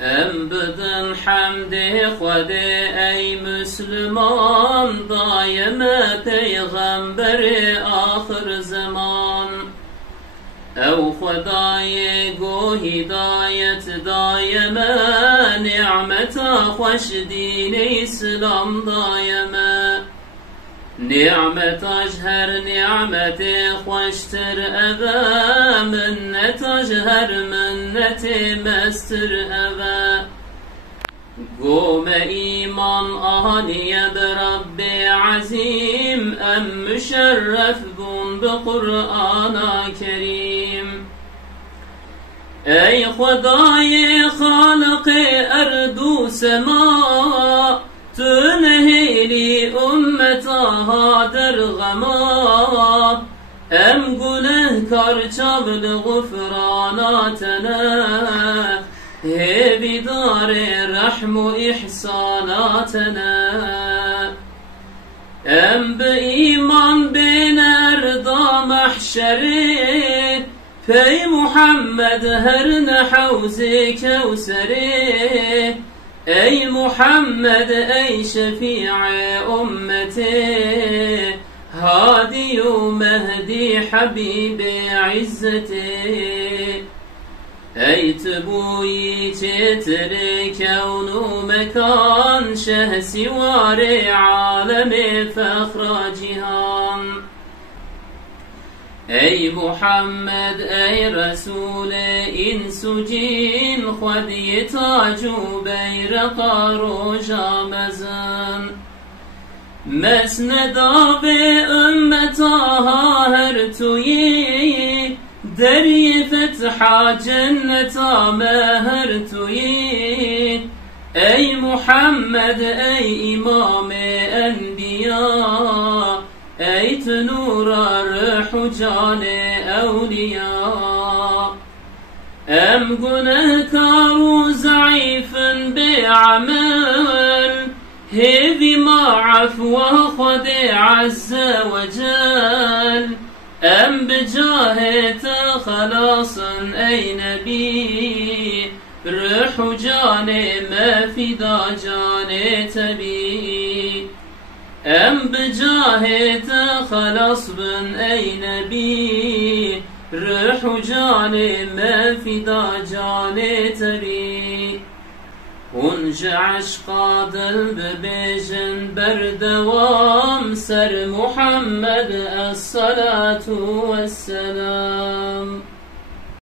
Em bidin hamdi Xwedê ey Müslüman, daime peygamberi ahir zaman. Ew Xwedayê got hidayet daime, ni'meta xweş dînê İslam daime. Ni'meta ji her ni'metê xweştir eve, minneta ji her minnetê mestir eve. Gome iman ahaniye bi Rabbi azîm, em müşerref bûn bi Kur'an-a Kerîm. Ey Xwedayê Xaliqê erd sema, tu nehêlî ummeta derxema. Em gunehkar çav li gufrana tene, hêvî darê rehm û ihsana tene. Em bi îman bên erda mehşerê, pey Muhammed her ne Hewzê Kewserê. Ey Muhammed ey şefî'e ummetê, Hadi û Mehdi Habîb-i İzzetê. Ey tibûyî çêtirê kewn û mekan, şehsîwarê âlemê fexra cîhan. Ey Muhammed ey Resûlê îns û cîn, Xwediyê tac û beyreqa roja mezin. Mesneda vê ümmeta her tuyî, deryê fetha cenneta me her tuyî. Ey Muhammed ey İmam-ı Enbiya, ey tu nûra ruh û canê ewliya. Em gunehkar û zeîfin bê amel, hêvî ma afwa Xwedê azze ve cel. Em bi cahê te xelasın ey Nebî, ruh û canê me fîda canê te bî. Em bi cahê te xelas bin ey Nebî, ruh û canê me fîda canê te bî. Hûn ji eşqa dil bibêjin berdewam, ser Muhammed es-salatu vesselam.